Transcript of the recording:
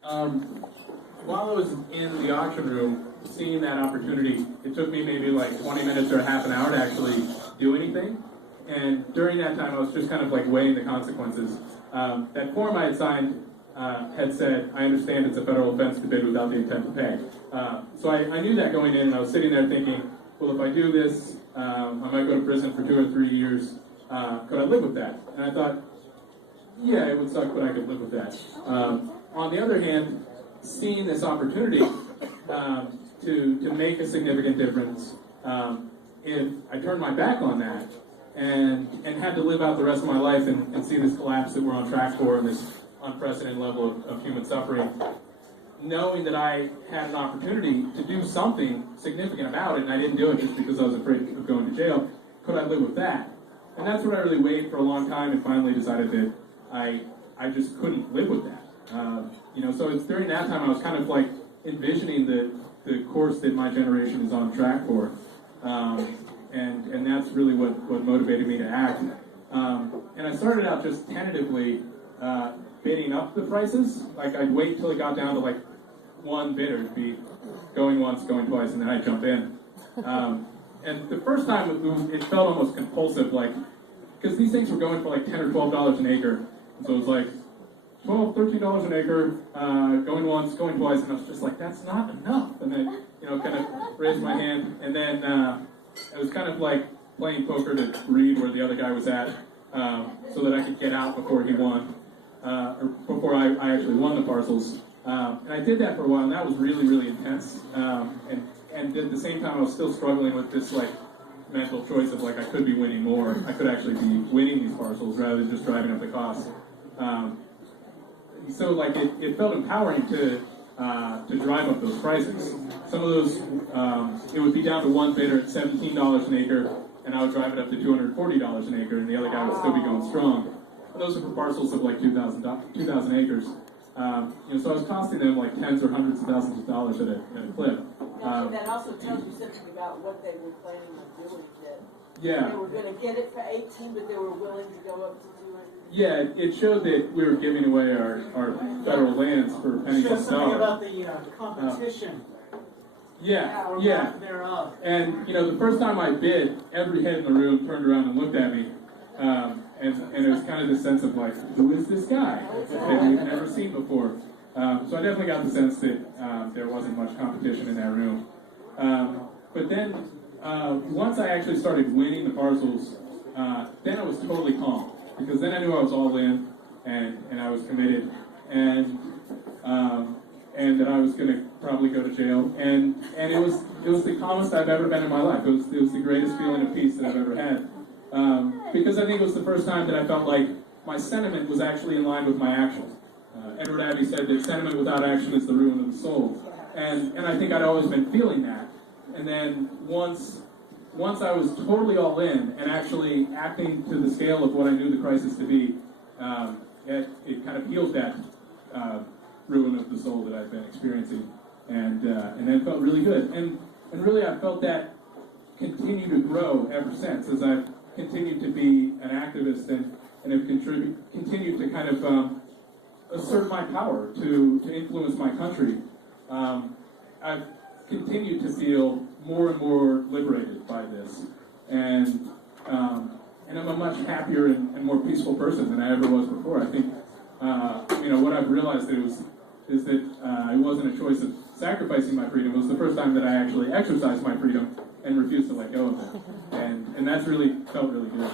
While I was in the auction room, seeing that opportunity, it took me maybe like 20 minutes or half an hour to actually do anything. And during that time, I was just kind of like weighing the consequences. That form I had signed had said, I understand it's a federal offense to bid without the intent to pay. So I knew that going in, and I was sitting there thinking, well, if I do this, I might go to prison for 2 or 3 years. Could I live with that? And I thought, yeah, it would suck, but I could live with that. On the other hand, seeing this opportunity to make a significant difference, if I turned my back on that and had to live out the rest of my life and see this collapse that we're on track for and this unprecedented level of human suffering, knowing that I had an opportunity to do something significant about it, and I didn't do it just because I was afraid of going to jail, could I live with that? And that's what I really weighed for a long time, and finally decided that I just couldn't live with that. So it's during that time I was kind of like envisioning the course that my generation is on track for, and that's really what motivated me to act. And I started out just tentatively bidding up the prices. Like I'd wait till it got down to like one bidder, it'd be going once, going twice, and then I'd jump in. And the first time it felt almost compulsive, like, because these things were going for like $10 or $12 an acre. And so it was like $12, $13 an acre, going once, going twice, and I was just like, that's not enough. And then, kind of raised my hand, and then it was kind of like playing poker to read where the other guy was at, so that I could get out before he won, or before I actually won the parcels. And I did that for a while, and that was really, really intense. And at the same time, I was still struggling with this like mental choice of like I could be winning more. I could actually be winning these parcels rather than just driving up the cost. So like it felt empowering to drive up those prices. Some of those, it would be down to one bidder at $17 an acre, and I would drive it up to $240 an acre, and the other guy would still be going strong. But those are for parcels of like 2,000 acres. So I was costing them like tens or hundreds of thousands of dollars at a clip. That also tells you something about what they were planning on doing. Yeah. They were going to get it for 18, but they were willing to go up to 200. Yeah, it showed that we were giving away our federal lands for pennies Show a something dollar. about the competition. Yeah. Thereof. And the first time I bid, every head in the room turned around and looked at me, and it was kind of this sense of like, who is this guy that we've never seen before? So I definitely got the sense that there wasn't much competition in that room. But then once I actually started winning the parcels, then I was totally calm, because then I knew I was all in and I was committed, and that I was going to probably go to jail, and it was the calmest I've ever been in my life. It was the greatest feeling of peace that I've ever had, because I think it was the first time that I felt like my sentiment was actually in line with my actions. Edward Abbey said that sentiment without action is the ruin of the soul, and I think I'd always been feeling that. And then once I was totally all in and actually acting to the scale of what I knew the crisis to be, it kind of healed that ruin of the soul that I've been experiencing, and then felt really good. And really I felt that continue to grow ever since, as I've continued to be an activist and have continued to kind of assert my power to influence my country. I've continued to feel more and more liberated by this, and I'm a much happier and more peaceful person than I ever was before. I think what I've realized is that it wasn't a choice of sacrificing my freedom. It was the first time that I actually exercised my freedom and refused to let go of it, and that's really felt really good.